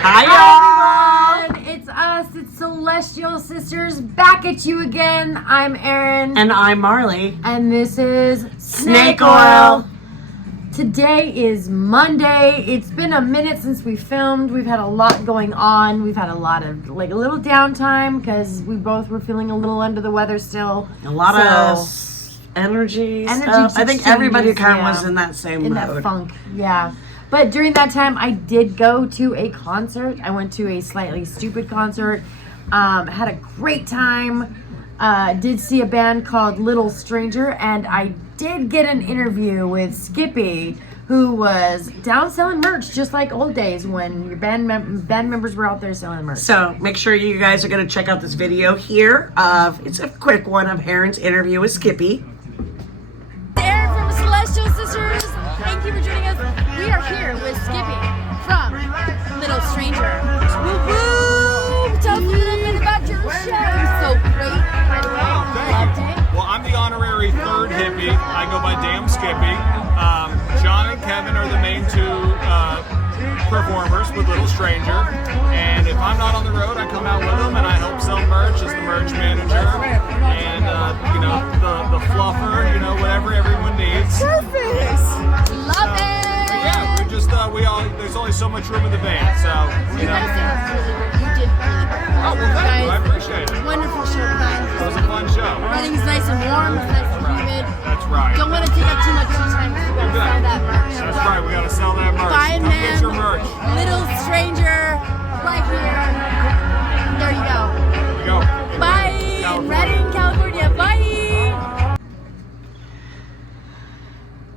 Hi, everyone! It's us, it's Celestial Sisters, back at you again. I'm Eryn. And I'm Marley. And this is Snake Oil. Today is Monday. It's been a minute since we filmed. We've had a lot going on. We've had a lot of, a little downtime because we both were feeling a little under the weather still. A lot of energy stuff. I think everybody kind of was in that same mode. That funk, yeah. But during that time, I did go to a concert. I went to a Slightly Stupid concert. Had a great time. Did see a band called Little Stranger, and I did get an interview with Skippy, who was down selling merch, just like old days when your band members were out there selling merch. So make sure you guys are going to check out this video here. It's a quick one of Eryn's interview with Skippy. Eryn from Celestial Sisters. Thank you for joining us. We are here with Skippy from Little Stranger. Woo woo! Tell us a little bit about your show. It was so great, by the way. Loved it. Well, I'm the honorary third hippie. I go by Damn Skippy. John and Kevin are the main two performers with Little Stranger. And if I'm not on the road, I come out with them and I help sell merch as the merch manager. And, the fluffer, whatever everyone needs. Perfect. Love it. Yeah, there's only so much room in the band, so, You did really good. Oh, well, thank you. I appreciate it. Wonderful show tonight. It was a fun show. Everything's nice and warm. It's nice and humid. That's right. Don't want to take up too much of your time because we got to sell that merch. That's right. We got to sell that merch. Buying Come get your them. merch. Little Stranger, right here. There you go. There we go. Bye. California. Redding, California. Bye.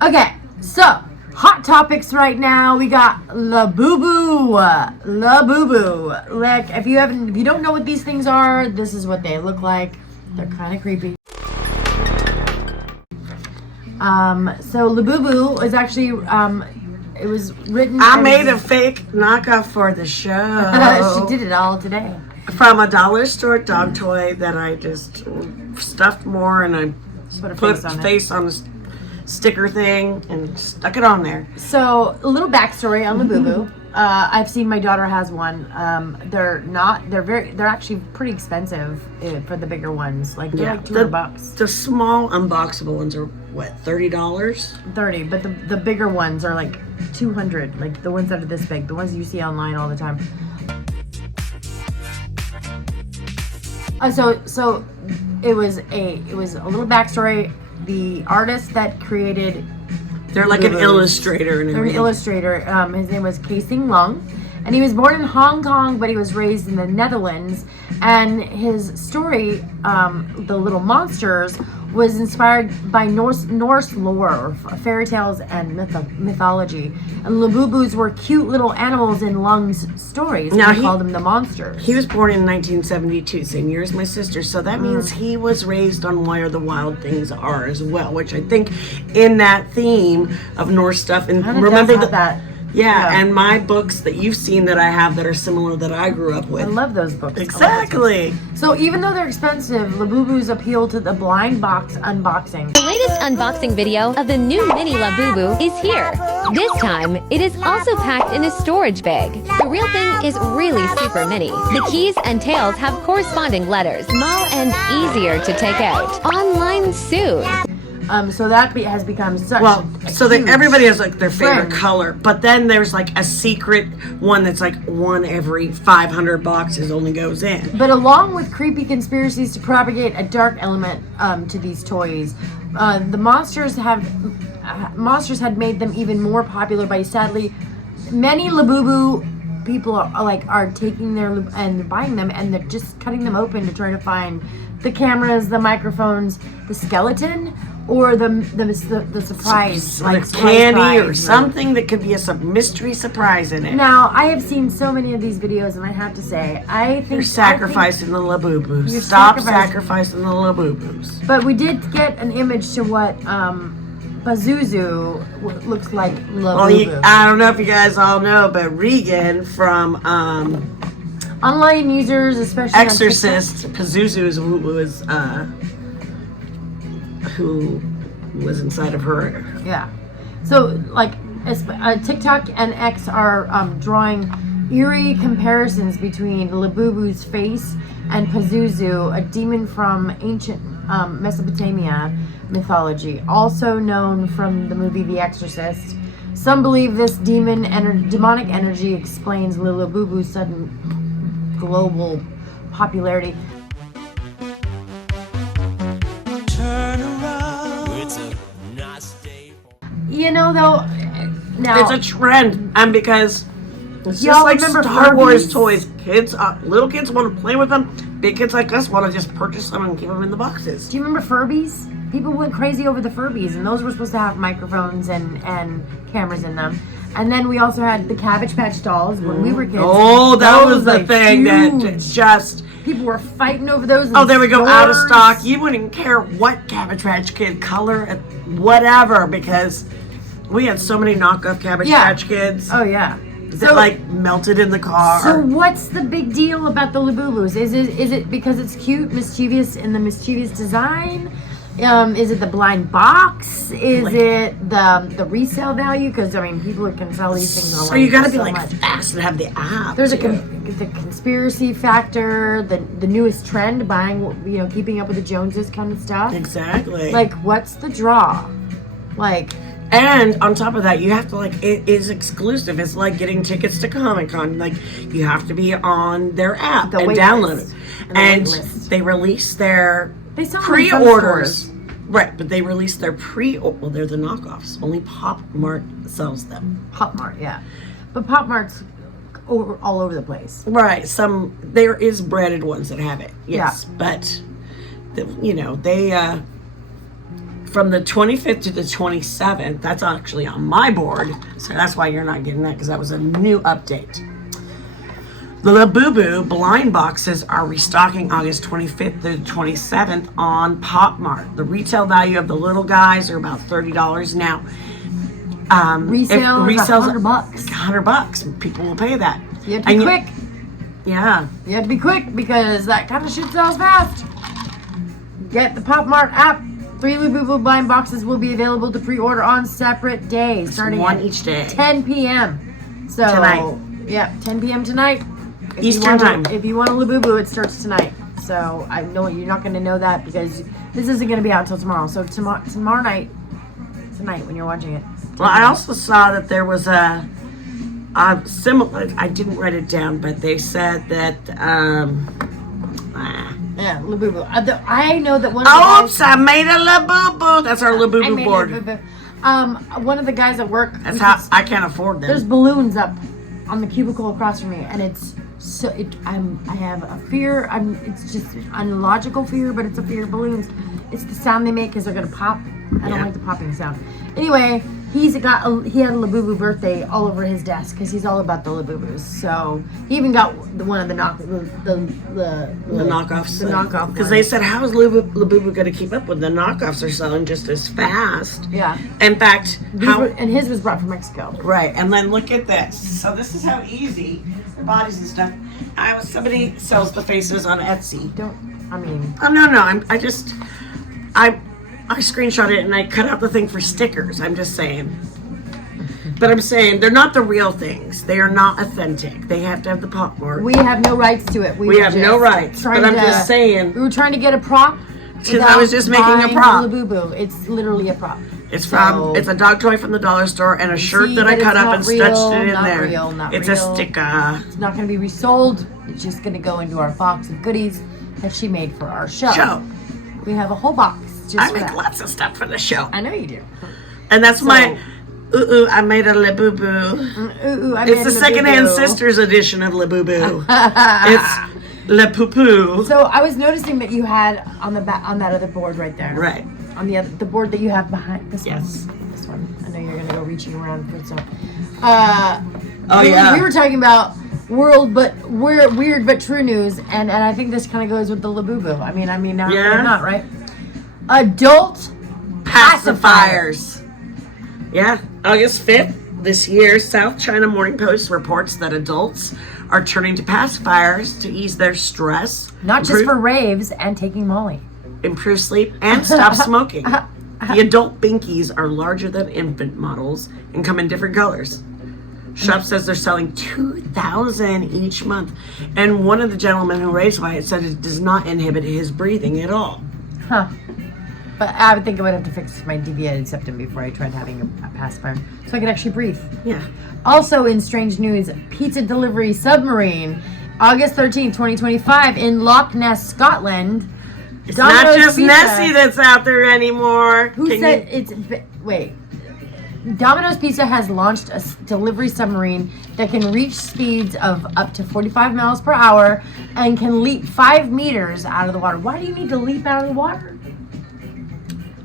Okay, so hot topics right now. We got Labubu. Like, if you don't know what these things are, this is what they look like. They're kind of creepy. So Labubu is actually it was written. I made a fake knockoff for the show. She did it all today. From a dollar store dog toy that I just stuffed more and I put face on it. face on the sticker thing and stuck it on there. So a little backstory on Labubu. I've seen my daughter has one. They're actually pretty expensive for the bigger ones. Like they're like $200. The small unboxable ones are what, $30? 30, but the bigger ones are like 200. Like the ones that are this big, the ones you see online all the time. So it was a little backstory. The artist that created, They're like an illustrator. They're an illustrator. His name was Kasing Lung, and he was born in Hong Kong, but he was raised in the Netherlands. And his story, The Little Monsters, was inspired by Norse lore, fairy tales, and mythology. And Labubus were cute little animals in Lung's stories. Now He called them the monsters. He was born in 1972, same year as my sister. So that means he was raised on Where the Wild Things Are as well, which I think in that theme of Norse stuff. And remember that. Yeah, and my books that you've seen that I have that are similar that I grew up with. I love those books. Exactly. So even though they're expensive, Labubus appeal to the blind box unboxing. The latest unboxing video of the new mini Labubu is here. This time, it is also packed in a storage bag. The real thing is really super mini. The keys and tails have corresponding letters, small and easier to take out. Online soon. So that has become such everybody has like their favorite trend. color, but then there's like a secret one that's like one every 500 boxes only goes in. But along with creepy conspiracies to propagate a dark element to these toys, the monsters had made them even more popular by sadly many Labubu people are taking their and buying them and they're just cutting them open to try to find the cameras, the microphones, the skeleton, or the surprise, like candy or something that could be a mystery surprise in it. Now, I have seen so many of these videos, and I have to say, I think you're sacrificing the Labubus. You're Stop sacrificing the Labubus. But we did get an image to what Pazuzu looks like Labubu. Well, I don't know if you guys all know, but Regan from online users, especially Exorcist, Pazuzu who was inside of her. Yeah. So like TikTok and X are drawing eerie comparisons between Labubu's face and Pazuzu, a demon from ancient Mesopotamia mythology, also known from the movie The Exorcist. Some believe this demonic energy explains Labubu's sudden global popularity. Turn around. It's a nice day. You know, though, now It's a trend, and because it's Y'all just like remember Star Wars Furbies? toys. Kids, little kids want to play with them. Big kids like us want to just purchase them and keep them in the boxes. do you remember Furbies? People went crazy over the Furbies, and those were supposed to have microphones and cameras in them. And then we also had the Cabbage Patch dolls when we were kids. Oh, that was the like, thing that huge. just. People were fighting over those. in Oh, there we go, out of stores. stock. You wouldn't care what Cabbage Patch Kid color, whatever, because we had so many knockoff Cabbage Yeah. Patch Kids Oh yeah. that like melted in the car. So what's the big deal about the Labubus? Is it because it's cute, mischievous, in the mischievous design? Is it the blind box? Is it the resale value? Because I mean, people can sell these things online. So you got to be so like much. fast and have the app. There's too. the conspiracy factor, the newest trend, buying, keeping up with the Joneses kind of stuff. Exactly. Like, what's the draw? Like, and on top of that, you have to it is exclusive. It's like getting tickets to Comic-Con. Like, you have to be on their app The and wait download list. it. And the And wait list. they release their they sell them in some pre-orders. stores. Right, but they release their well, they're the knockoffs. Only Pop Mart sells them. Pop Mart, yeah. But Pop Mart's all over the place. Right, there is branded ones that have it. Yes, Yeah. but they from the 25th to the 27th, that's actually on my board, so that's why you're not getting that, because that was a new update. The Labubu blind boxes are restocking August 25th to 27th on Pop Mart. The retail value of the little guys are about $30 now. Resale is resale's $100. $100. People will pay that. You have to be And quick. Yeah. You have to be quick because that kind of shit sells fast. Get the Pop Mart app. 3 Labubu blind boxes will be available to pre-order on separate days, starting one at each day. 10 p.m. So, Tonight. Yeah, 10 p.m. tonight. If Eastern you want time. If you want a Labubu, it starts tonight. So I know you're not going to know that because this isn't going to be out until tomorrow. So tomorrow night, tonight when you're watching it. Well, I also saw that there was a similar. I didn't write it down, but they said that. Yeah, Labubu. I know that one of the guys. Oops! I made a Labubu. That's our I Labubu made board. one of the guys at work. That's how I can't afford There's them. balloons up on the cubicle across from me, and it's so. I have a fear. It's just an illogical fear, but it's a fear of balloons. It's the sound they make because they're gonna pop. I don't Yeah. like the popping sound. Anyway, he had a Labubu birthday all over his desk because he's all about the Labubus. So he even got one of the knockoffs. The knockoffs. Because they ones. said, how is Labubu going to keep up with the knockoffs? Are selling just as fast. Yeah. In fact, And his was brought from Mexico. Right, and then look at this. So this is how easy their bodies and stuff. Somebody sells the faces on Etsy. Oh No. I screenshot it and I cut out the thing for stickers. I'm just saying. But I'm saying they're not the real things. They are not authentic. They have to have the Pop Mart. We have no rights to it. We were have just no rights, trying but I'm just saying. We were trying to get a prop. Because I was just making a without prop. buying Labubu. It's literally a prop. It's So- it's a dog toy from the dollar store and a shirt see that I that cut it's up not and real, stitched it in not there. real, not It's real. a sticker. It's not going to be resold. It's just going to go into our box of goodies that she made for our show. Show. We have a whole box just I for make that. lots of stuff for the show. I know you do. And that's So- my I made a Labubu. Ooh, I It's made the a secondhand Labubu. sisters edition of Labubu. It's Le Poo-Poo. So I was noticing that you had on the back on that other board right there. Right. On the board that you have behind this Yes. one. This one. I know you're gonna go reaching around for some. Oh, yeah. We were talking about weird but true news, and I think this kind of goes with the Labubu. I mean, now Yeah. not right. Adult Pacifiers. Yeah. August 5th this year, South China Morning Post reports that adults are turning to pacifiers to ease their stress, not just for raves and taking Molly. improve sleep, and stop smoking. The adult binkies are larger than infant models and come in different colors. Shop says they're selling 2,000 each month. And one of the gentlemen who raised by it said it does not inhibit his breathing at all. Huh. But I would think I would have to fix my deviated septum before I tried having a pacifier, so I could actually breathe. Yeah. Also in strange news, pizza delivery submarine, August 13th, 2025 in Loch Ness, Scotland. It's Domino's not just Pizza. Nessie that's out there anymore. Who Can said you- it's... Wait. Domino's Pizza has launched a delivery submarine that can reach speeds of up to 45 miles per hour and can leap 5 meters out of the water. Why do you need to leap out of the water?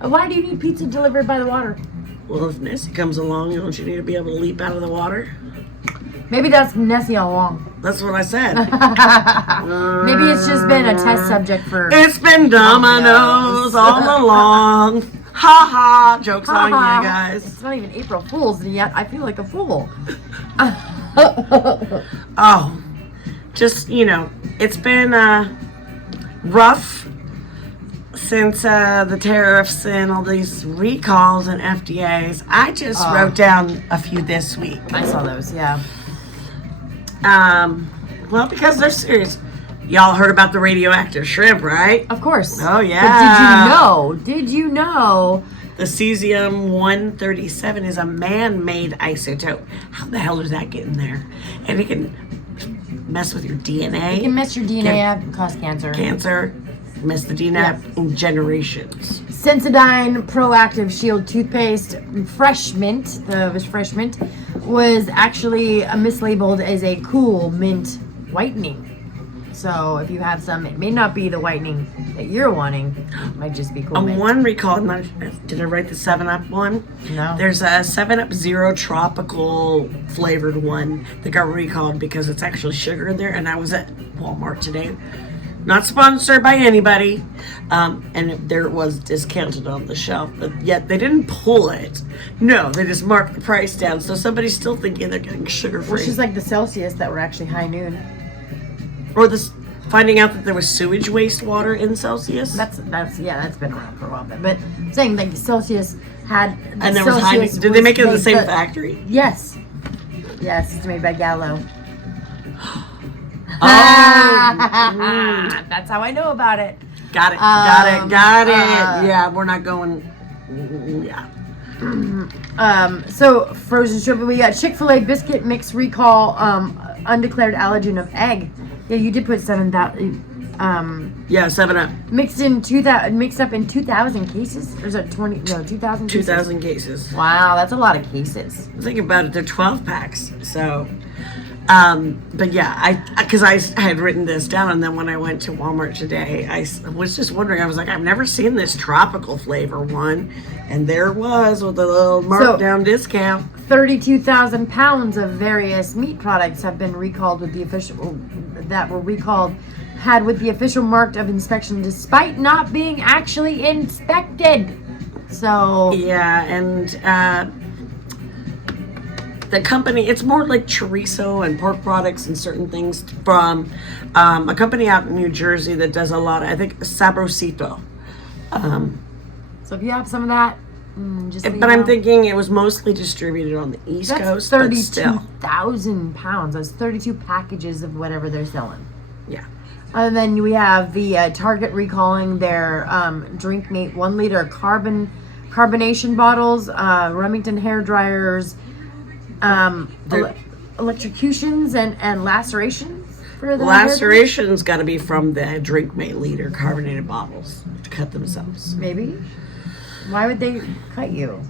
Why do you need pizza delivered by the water? Well, if Nessie comes along, don't you need to be able to leap out of the water? Maybe that's Nessie all along. That's what I said. Maybe it's just been a test subject for... It's been Domino's all along. Ha ha. Joke's on you guys. It's not even April Fool's and yet I feel like a fool. Oh, just, it's been rough since the tariffs and all these recalls and FDAs. I just wrote down a few this week. I saw those, yeah. Well, because they're serious. Y'all heard about the radioactive shrimp, right? Of course. Oh, yeah. But did you know The cesium-137 is a man-made isotope. How the hell does that get in there? And it can mess with your DNA. it can mess your DNA up and cause cancer? Cancer, mess the DNA up in generations. Sensodyne Proactive Shield toothpaste, Fresh Mint, Fresh Mint, was actually mislabeled as a cool mint whitening. So if you have some, it may not be the whitening that you're wanting. It might just be cool mint. One recall, did I write the 7-Up one? No. There's a 7-Up Zero Tropical flavored one that got recalled because it's actually sugar in there. And I was at Walmart today. Not sponsored by anybody. And there it was discounted on the shelf. But yet they didn't pull it. No, they just marked the price down. So somebody's still thinking they're getting sugar-free. Which is like the Celsius that were actually high noon. Or finding out that there was sewage wastewater in Celsius. That's been around for a while. But I'm saying like Celsius had... And there was high... Did they make it in the same factory? Yes. Yes, it's made by Gallo. Oh. That's how I know about it. Got it. Yeah, we're not going... Yeah. So frozen shrimp, we got Chick-fil-A biscuit mix recall, undeclared allergen of egg. Yeah, you did put 7,000. Yeah, 7-Up. Mixed up in 2,000 cases. Or is it 20? No, 2,000. 2,000 cases. Wow, that's a lot of cases. Think about it. They're 12 packs. So, but yeah, because I had written this down, and then when I went to Walmart today, I was just wondering. I was like, I've never seen this tropical flavor one, and there it was with a little markdown discount. 32,000 pounds of various meat products have been recalled with the official had the official mark of inspection despite not being actually inspected. So yeah, and the company, it's more like chorizo and pork products and certain things from a company out in New Jersey that does a lot of, I think, Sabrosito. So if you have some of that, but I'm thinking it was mostly distributed on the East Coast. 32,000 pounds. That's 32 packages of whatever they're selling. Yeah. And then we have the Target recalling their DrinkMate 1 liter carbonation bottles, Remington hair dryers, electrocutions and lacerations for the lacerations got to be from the DrinkMate liter carbonated bottles to cut themselves. Maybe. Why would they cut you?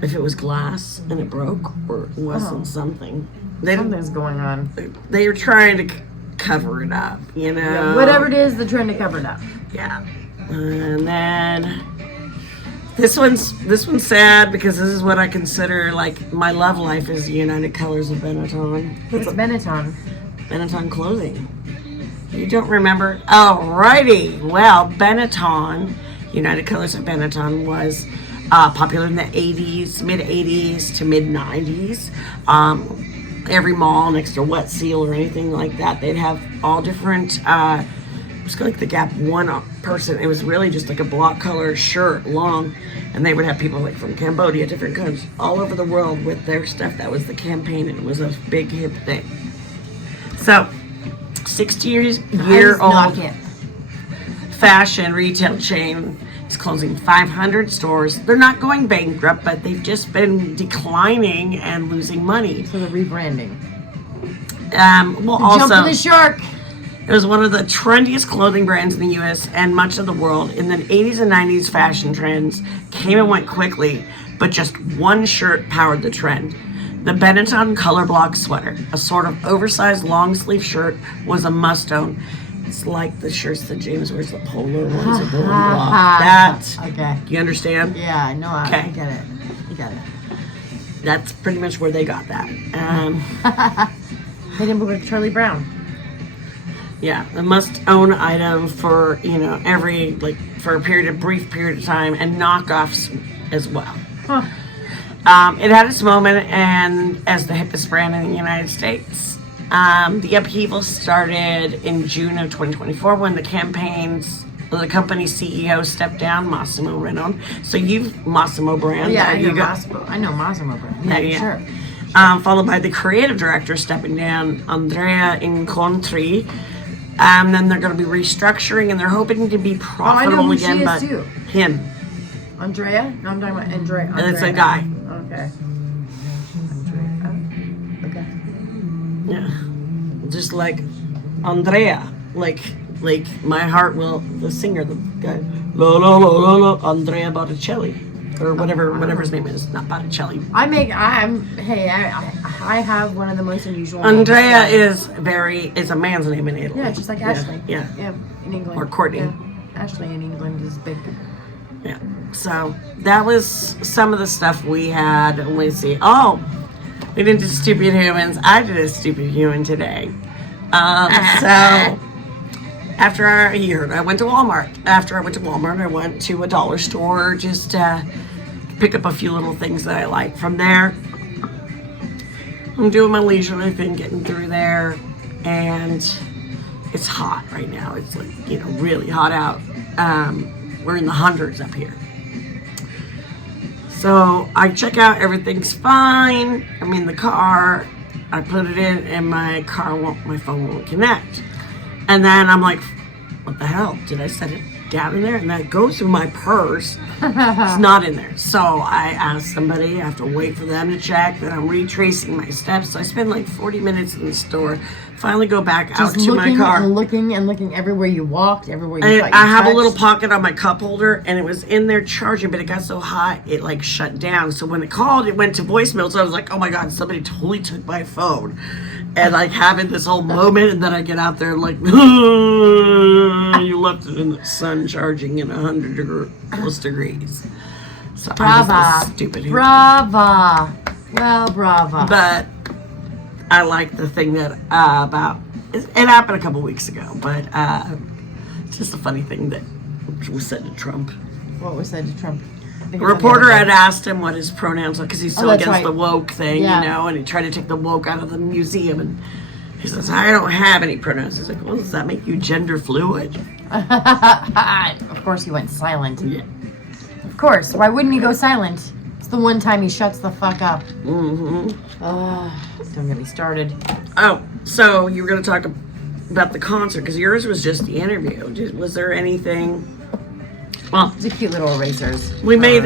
If it was glass and it broke, or it wasn't something. Something's going on. They were trying to cover it up, you know. Yeah, whatever it is, they're trying to cover it up. Yeah. And then this one's sad because this is what I consider like my love life is the United Colors of Benetton. It's Benetton. Benetton clothing. You don't remember? Alrighty. Well, Benetton, United Colors of Benetton was popular in the 80s, mid 80s to mid 90s. Every mall next to Wet Seal or anything like that, they'd have all different, it was like the Gap one person. It was really just like a block color shirt, long, And they would have people like from Cambodia, different countries, all over the world with their stuff. That was the campaign, and it was a big hip thing. So, 60-year-old fashion retail chain is closing 500 stores. They're not going bankrupt, but they've just been declining and losing money. So the rebranding. Also, Jumping the shark. it was one of the trendiest clothing brands in the U.S. and much of the world. In the 80s and 90s, fashion trends came and went quickly, but just one shirt powered the trend. The Benetton color block sweater, a sort of oversized long sleeve shirt, was a must-own. It's like the shirts that James wears, the polar ones that go on block. That, Okay. you understand? Yeah, I know. I Okay. get it. You got it. That's pretty much where they got that. They didn't book Charlie Brown. Yeah, a must-own item for, every, for a brief period of time, and knockoffs as well. Huh. It had its moment, and as the hippest brand in the United States. The upheaval started in June of 2024 when the company's CEO stepped down, Massimo Renon. So Massimo brand. Yeah, there I know Massimo brand. Yeah, Yeah. sure. Followed by the creative director stepping down, Andrea Incontri. Then they're going to be restructuring, and they're hoping to be profitable who again. she is, But too. him, Andrea? No, I'm talking about Andrea. and it's a guy. Okay. Andrea. Okay. Yeah, just like Andrea, like my heart will. The singer, the guy, la la la la la, Andrea Botticelli, or whatever his name is, not Botticelli. I have one of the most unusual Andrea names. is a man's name in Italy. Yeah, just like Ashley. Yeah. In England. Or Courtney. Yeah. Ashley in England is big. Yeah. So that was some of the stuff we had. And we see. Oh, we didn't do stupid humans. I did a stupid human today. So after I went to Walmart. After I went to Walmart, I went to a dollar store just to pick up a few little things that I like. From there, I'm doing my leisurely thing, getting through there, and it's hot right now. It's really hot out. We're in the hundreds up here. So I check out, everything's fine. I'm in the car. I put it in, and my phone won't connect. And then I'm like, what the hell? Did I set it down in there? And then it goes through my purse. It's not in there. So I asked somebody. I have to wait for them to check. Then I'm retracing my steps. So I spend like 40 minutes in the store. Finally go back out to my car. And looking everywhere you walked, everywhere you I have a little pocket on my cup holder, and it was in there charging, but it got so hot it shut down. So when it called, it went to voicemail. So I was like, oh my god, somebody totally took my phone. And having this whole moment, and then I get out there and you left it in the sun charging in 100+ degrees. So Brava. I'm just a stupid human. Brava. Well, brava. But I like the thing that it happened a couple weeks ago, but it's just a funny thing that was said to Trump. What was said to Trump? A reporter had asked him what his pronouns are, because he's so that's against right. the woke thing, and he tried to take the woke out of the museum, and he says, I don't have any pronouns. He's like, well, does that make you gender fluid? Of course he went silent. Yeah. Of course. Why wouldn't he go silent? It's the one time he shuts the fuck up. Mm-hmm. Don't get me started. Oh, so you were going to talk about the concert, because yours was just the interview. Was there anything... Well, It's a cute little erasers. we made,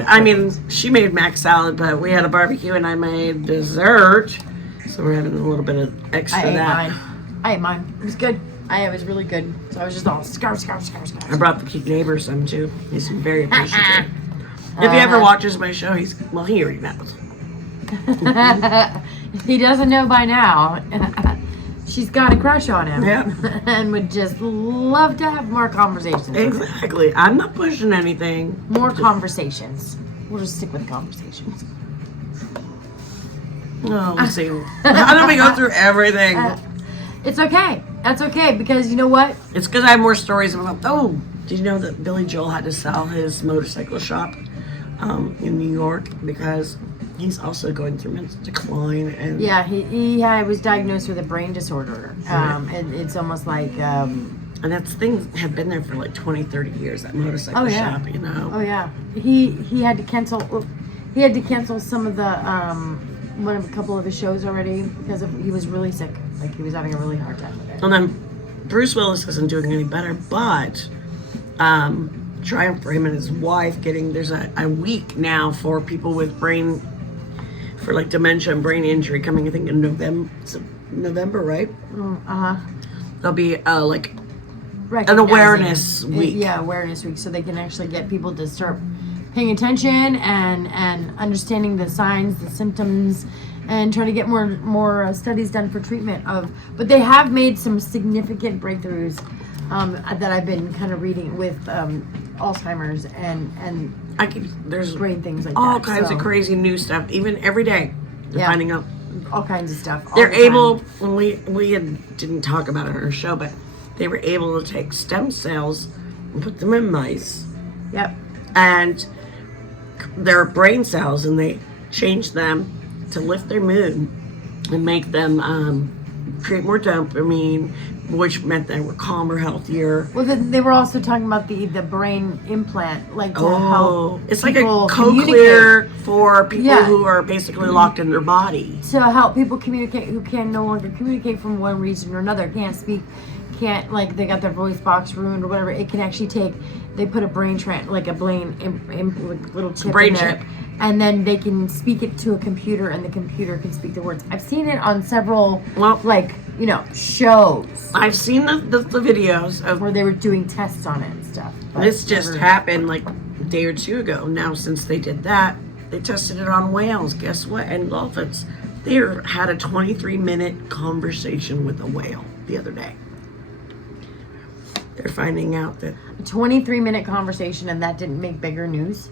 she made mac salad, but we had a barbecue, and I made dessert. So we're having a little bit of extra I ate that. mine. I ate mine. It was good. It was really good. So I was just all scarf. I brought the cute neighbor some too. He's very appreciative. If he ever watches my show, he already knows. If he doesn't know by now, she's got a crush on him. Yeah. And would just love to have more conversations. with him. Exactly. I'm not pushing anything. More conversations. We'll just stick with conversations. No, let's see. How do we go through everything? It's okay. That's okay, because you know what? It's because I have more stories about. Oh, did you know that Billy Joel had to sell his motorcycle shop in New York because he's also going through mental decline? And Yeah, he was diagnosed with a brain disorder. It's almost like And that's things have been there for like 20, 30 years, that motorcycle Oh, yeah. shop, you know. Oh yeah, he had to cancel. He had to cancel some of the a couple of his shows already because he was really sick. Like he was having a really hard time with it. And then Bruce Willis isn't doing any better, but triumph for him and his wife there's a week now for people with for like dementia and brain injury coming, I think in November, right? There'll be like an awareness week. Yeah, awareness week, so they can actually get people to start paying attention and understanding the signs, the symptoms, and try to get more studies done for treatment of. But they have made some significant breakthroughs that I've been kind of reading with Alzheimer's and there's brain things like all that. kinds of crazy new stuff. Even every day, they're finding out. All kinds of stuff. They're able. When we didn't talk about it on our show, but they were able to take stem cells and put them in mice. Yep. And their brain cells, and they changed them to lift their mood and make them create more dopamine, which meant they were calmer, healthier. Well, they were also talking about the brain implant, like to help. It's like a people cochlear for people Yeah. who are basically locked in their body. to help people communicate who can no longer communicate from one reason or another, can't speak, can't, like they got their voice box ruined or whatever. It can actually they put a brain like a little chip Brain in there, chip. and then they can speak it to a computer, and the computer can speak the words. I've seen it on several shows I've seen the videos of where they were doing tests on it and stuff. but this. Just never- happened like a day or two ago. Now, since they did that, they tested it on whales. Guess what? And dolphins. They had a 23-minute conversation with a whale the other day. They're finding out that a 23-minute conversation, and that didn't make bigger news.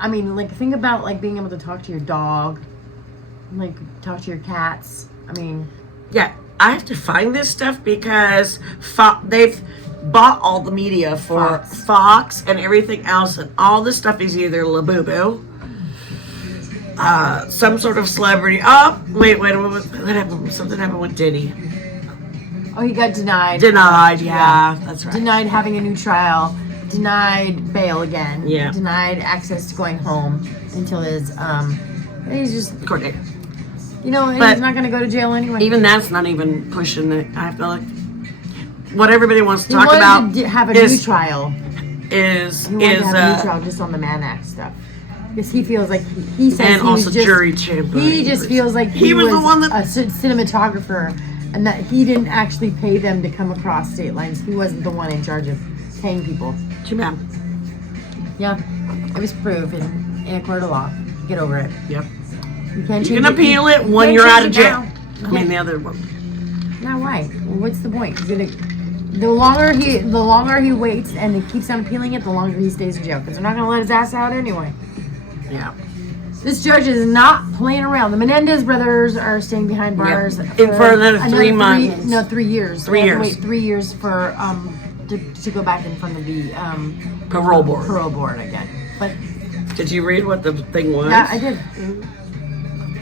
I mean, like, think about like being able to talk to your dog, like talk to your cats. I mean, yeah, I have to find this stuff because they've bought all the media for Fox and everything else, and all this stuff is either Labubu, some sort of celebrity. Oh, wait, what happened? Something happened with Diddy. oh, he got denied. Yeah, that's right. Denied having a new trial. Denied bail again. Yeah. Denied access to going home until his he's just Court date. and But he's not going to go to jail anyway. Even that's not even pushing it. I feel like what everybody wants to he talk wanted about to have a is new trial. is He wanted to have a new trial just on the Mann Act stuff. Because he feels like he says and he was also just, jury tampering. he just feels like he was the one that a cinematographer, and that he didn't actually pay them to come across state lines. He wasn't the one in charge of paying people. too bad. Yeah, it was proven in a court of law. Get over it. Yep. You can't You change can appeal it you when can't you're change out of it jail. now. I mean the other one. Now why? Well, what's the point? The longer he waits and he keeps on appealing it, the longer he stays in jail, because they're not going to let his ass out anyway. Yeah. This judge is not playing around. The Menendez brothers are staying behind bars For another 3 months. 3 years. 3 They have to years. wait 3 years for to go back in front of the Parole board. parole board again. But Did you read what the thing was? yeah, I did.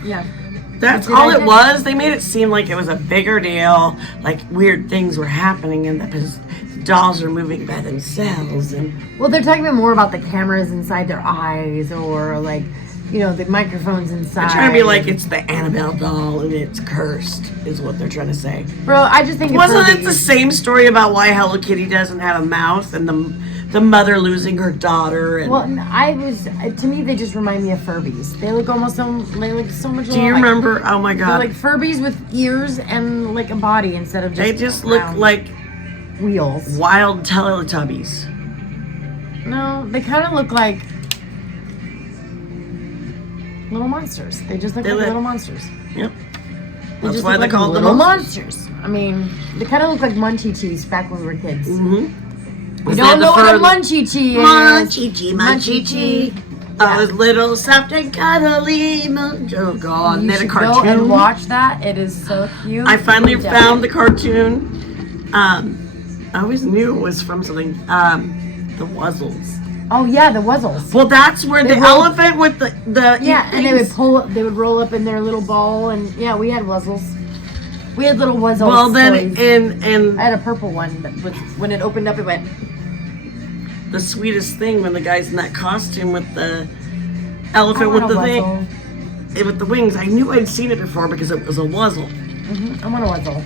Yeah. That's Did all I it did? was. They made it seem like it was a bigger deal, like weird things were happening and the dolls are moving by themselves. And Well, they're talking more about the cameras inside their eyes, or like, the microphones inside. they're trying to be like it's the Annabelle doll and it's cursed, is what they're trying to say. Bro, I just think Wasn't it's it the same story about why Hello Kitty doesn't have a mouth and the mother losing her daughter? And Well, to me, they just remind me of Furbies. They look they look so much do you alike. remember? Oh my They're God. like Furbies with ears and like a body instead of just They just look round like wheels. wild Teletubbies. No, they kind of look like little monsters. They just look They like look- little monsters. Yep. They That's just why look they like call them little monsters. monsters. I mean, they kind of look like Munchie-Cheese back when we were kids. Mm-hmm. We don't know what a Munchie-Chee is. Munchie-Chee. I was little, soft and cuddly. Oh God! You They had a should go cartoon. and watch that. It is so cute. I finally Yeah. found the cartoon. I always knew it was from something. The Wuzzles. Oh yeah, the Wuzzles. Well, that's where They the roll- elephant with the Yeah, and they things- would roll up in their little ball, and yeah, we had Wuzzles. We had little Wuzzle Well, then toys. in I had a purple one that was, when it opened up, it went. the sweetest thing when the guy's in that costume with the I elephant want with a the thing, Wuzzle. with the wings. I knew I'd seen it before because it was a Wuzzle. I want a Wuzzle.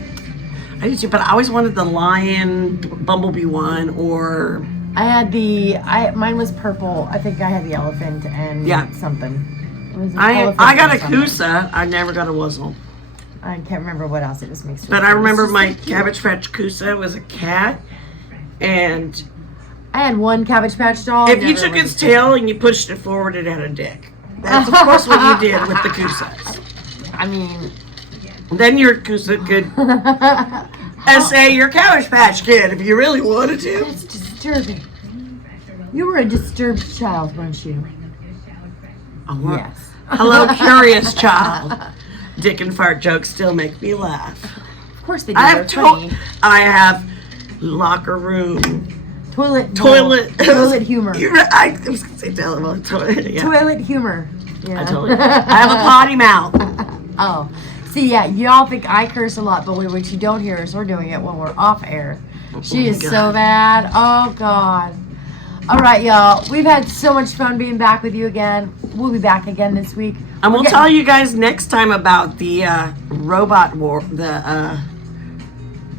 I did too, but I always wanted the lion bumblebee one, or I had mine was purple. I think I had the elephant and something. It was an elephant I got a and something. Kusa. I never got a Wuzzle. I can't remember what else it was mixed with. But I It was remember just my so cute. Cabbage Patch Kusa was a cat, and I had one Cabbage Patch doll. if you never took was its tail and you pushed it forward, it had a dick. That's of course what you did with the Kusas. I mean, Then your Kusa could essay your Cabbage Patch Kid if you really wanted to. that's disturbing. You were a disturbed child, weren't you? Yes. Hello, curious child. Dick and fart jokes still make me laugh. Of course they do. I They're have funny. I have locker room, Toilet humor. I was gonna say toilet. Yeah. Toilet humor. Yeah. I totally. I have a potty mouth. Oh. See, yeah, y'all think I curse a lot, but what you don't hear is we're doing it when we're off air. She is so bad. Oh, God. All right, y'all. We've had so much fun being back with you again. We'll be back again this week. And we'll We're tell you guys next time about the robot war, the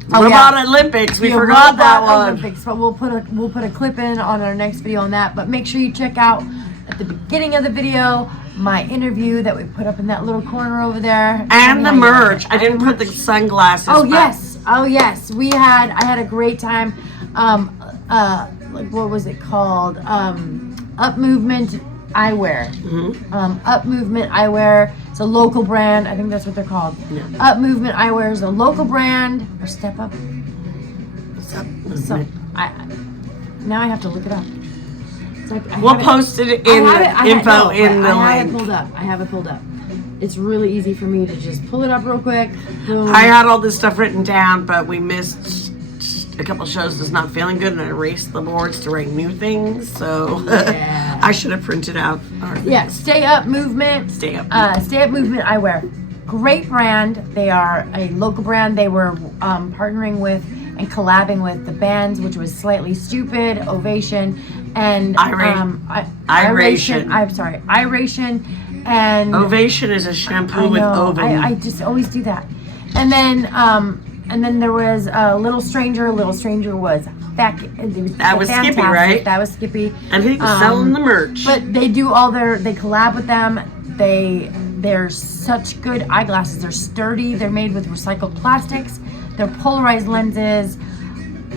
robot Olympics. We the forgot that Robot one. Olympics, but we'll put a clip in on our next video on that. But make sure you check out at the beginning of the video my interview that we put up in that little corner over there. And the Tell me how you merch. like I it. didn't put the sunglasses. Oh but yes, oh yes. I had a great time. Like what was it called? Up Movement Eyewear. Up Movement Eyewear. It's a local brand. I think that's what they're called. Yeah. Up Movement Eyewear is a local brand. Or Step Up. So now I have to look it up. It's like We'll post it in the info in the I have it link. pulled up. I have it pulled up. It's really easy for me to just pull it up real quick. Boom. I had all this stuff written down, but we missed a couple shows that's not feeling good, and I erased the boards to write new things. So Yeah. I should have printed out our Yeah, Stay Up Movement. Stay Up. Stay Up Movement Eyewear. Great brand. They are a local brand. They were partnering with and collabing with the bands, which was Slightly Stupid, Ovation, and Iration. I'm sorry, Iration, and Ovation is a shampoo I with know, ovum. I just always do that. And then there was Little Stranger. Little Stranger was back. That was Skippy, right? That was Skippy. And he was selling the merch. But they do they collab with them. They're such good eyeglasses. They're sturdy. They're made with recycled plastics. They're polarized lenses.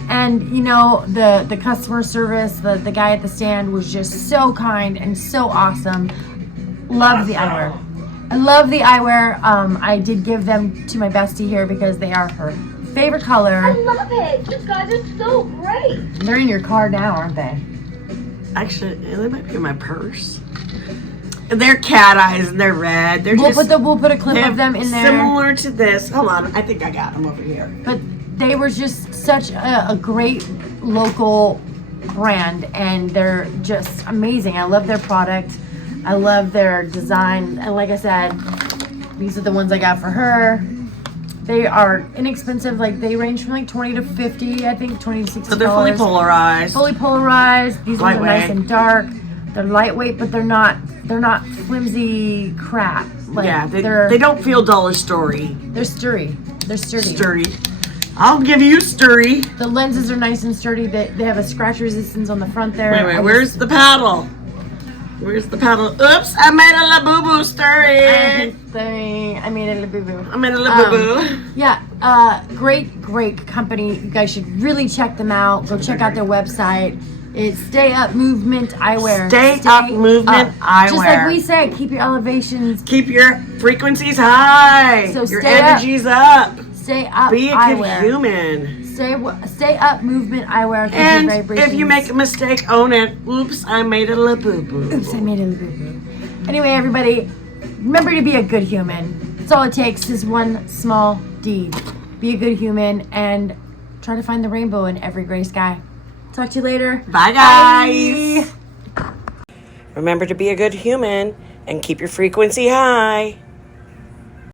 And you know, the customer service, the guy at the stand was just so kind and so awesome. Love the eyewear. I love the eyewear. I did give them to my bestie here because they are her favorite color. I love it. You guys are so great. They're in your car now, aren't they? Actually, they might be in my purse. They're cat eyes and they're red. They're We'll just put a clip of them in there. similar to this. Hold on, I think I got them over here. But they were just such a great local brand, and they're just amazing. I love their product. I love their design. And like I said, these are the ones I got for her. They are inexpensive. Like they range from like 20 to 50, I think 20 to 60. So they're fully polarized. Fully polarized. These ones are nice Lightweight. and dark. They're lightweight, but they're not flimsy crap. Like Yeah, they're they don't feel dull or sturdy. they're sturdy. They're sturdy. Sturdy. I'll give you sturdy. The lenses are nice and sturdy. They have a scratch resistance on the front there. Wait, where's the paddle? Where's the paddle? Oops, I made a Labubu sturdy. I made it a boo-boo. I made a Labubu. Yeah, great company. You guys should really check them out. Go check out their website. It's Stay Up Movement Eyewear. Stay Up Movement Eyewear. Just like we say, keep your elevations. Keep your frequencies high. So your stay up. energy's up. Stay Up Be a Eyewear. good human. Stay Up Movement Eyewear. Keep And your vibrations. if you make a mistake, own it. Oops, I made a Labubu. Oops, I made a boo-boo. Anyway, everybody, remember to be a good human. That's all it takes is one small deed. Be a good human and try to find the rainbow in every gray sky. Talk to you later. Bye, guys. Remember to be a good human and keep your frequency high.